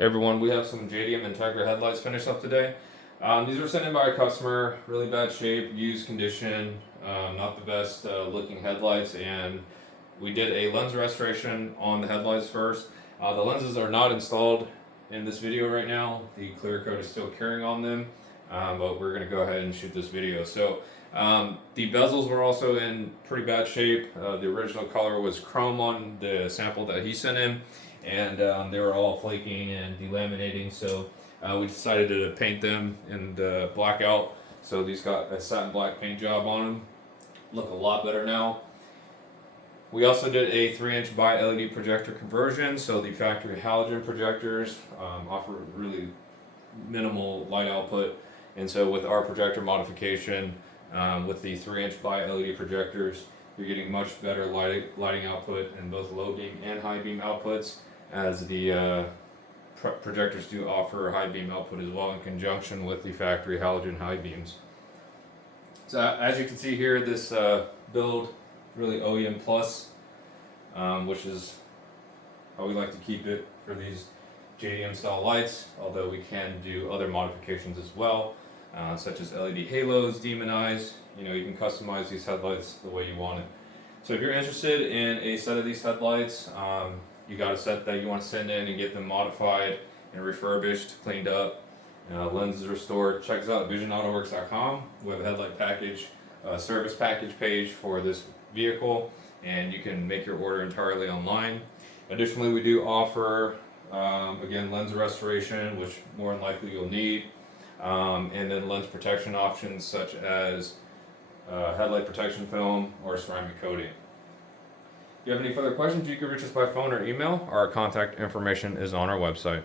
Hey everyone, we have some JDM Integra headlights finished up today. These were sent in by a customer, really bad shape, used condition, not the best looking headlights, and we did a lens restoration on the headlights first. The lenses are not installed in this video right now. The clear coat is still curing on them, but we're going to go ahead and shoot this video. So the bezels were also in pretty bad shape. The original color was chrome on the sample that he sent in, and they were all flaking and delaminating, so we decided to paint them in the blackout. So these got a satin black paint job on them, look a lot better now. We also did a 3-inch by LED projector conversion. So the factory halogen projectors offer really minimal light output, and so with our projector modification, with the 3-inch by LED projectors, you're getting much better lighting output in both low beam and high beam outputs, as the projectors do offer high beam output as well in conjunction with the factory halogen high beams. So as you can see here, this build really OEM plus, which is how we like to keep it for these JDM style lights, although we can do other modifications as well, such as LED halos, demon eyes. You can customize these headlights the way you want it. So if you're interested in a set of these headlights, you got a set that you want to send in and get them modified and refurbished, cleaned up, lenses restored, check us out at VisionAutoworks.com. We have a headlight package, service package page for this vehicle, and you can make your order entirely online. Additionally, we do offer, again, lens restoration, which more than likely you'll need, and then lens protection options such as headlight protection film or ceramic coating. If you have any further questions, you can reach us by phone or email. Our contact information is on our website.